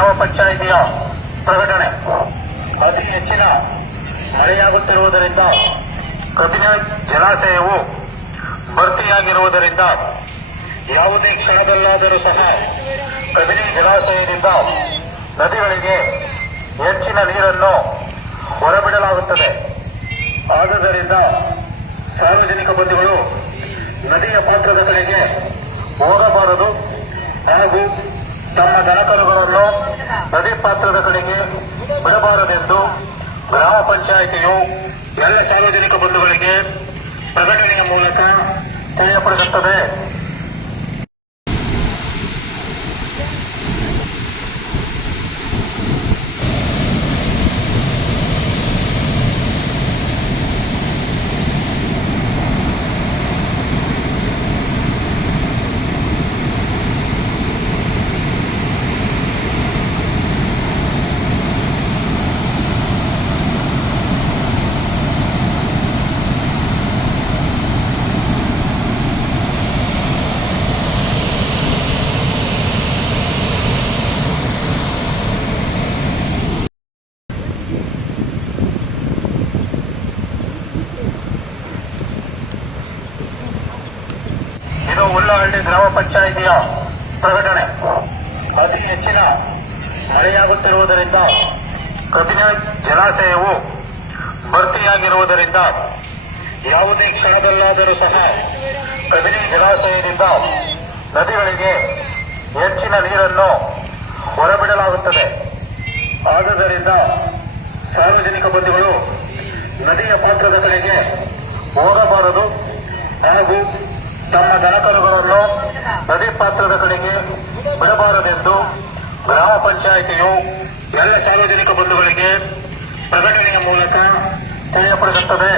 ಗ್ರಾಮ ಪಂಚಾಯಿತಿಯ ಪ್ರಕಟಣೆ. ಅತಿ ಹೆಚ್ಚಿನ ಮಳೆಯಾಗುತ್ತಿರುವುದರಿಂದ ಕಬಿನಿ ಜಲಾಶಯವು ಭರ್ತಿಯಾಗಿರುವುದರಿಂದ ಯಾವುದೇ ಕ್ಷಣದಲ್ಲಾದರೂ ಸಹ ಕಬಿನಿ ಜಲಾಶಯದಿಂದ ನದಿಗಳಿಗೆ ಹೆಚ್ಚಿನ ನೀರನ್ನು ಹೊರಬಿಡಲಾಗುತ್ತದೆ. ಆದುದರಿಂದ ಸಾರ್ವಜನಿಕ ಬಂಧುಗಳು ನದಿಯ ಪಾತ್ರದ ಕಡೆಗೆ ಹೋಗಬಾರದು ಹಾಗೂ ತಮ್ಮ ದನಕರುಗಳನ್ನು ನದಿ ಪಾತ್ರದ ಕಡೆಗೆ ಬಿಡಬಾರದೆಂದು ಗ್ರಾಮ ಪಂಚಾಯಿತಿಯು ಎಲ್ಲ ಸಾರ್ವಜನಿಕ ಬಂಧುಗಳಿಗೆ ಪ್ರಕಟಣೆಯ ಮೂಲಕ ತಿಳಿಯಪಡಿಸುತ್ತದೆ. ಇದು ಉಳ್ಳಹಳ್ಳಿ ಗ್ರಾಮ ಪಂಚಾಯಿತಿಯ ಪ್ರಕಟಣೆ. ಅತಿ ಹೆಚ್ಚಿನ ಮಳೆಯಾಗುತ್ತಿರುವುದರಿಂದ ಕಬಿನಿ ಜಲಾಶಯವು ಭರ್ತಿಯಾಗಿರುವುದರಿಂದ ಯಾವುದೇ ಕ್ಷಣದಲ್ಲಾದರೂ ಸಹ ಕಬಿನಿ ಜಲಾಶಯದಿಂದ ನದಿಗಳಿಗೆ ಹೆಚ್ಚಿನ ನೀರನ್ನು ಹೊರಬಿಡಲಾಗುತ್ತದೆ. ಆದುದರಿಂದ ಸಾರ್ವಜನಿಕ ಬಂಧುಗಳು ನದಿಯ ಪಾತ್ರದ ಕಡೆಗೆ ಹೋಗಬಾರದು ಹಾಗೂ ತಮ್ಮ ದನಕರುಗಳನ್ನು ನದಿ ಪಾತ್ರದ ಕಡೆಗೆ ಬಿಡಬಾರದೆಂದು ಗ್ರಾಮ ಪಂಚಾಯಿತಿಯು ಎಲ್ಲ ಸಾರ್ವಜನಿಕ ಬಂಧುಗಳಿಗೆ ಪ್ರಕಟಣೆಯ ಮೂಲಕ ತಿಳಿಯಪಡಿಸುತ್ತದೆ.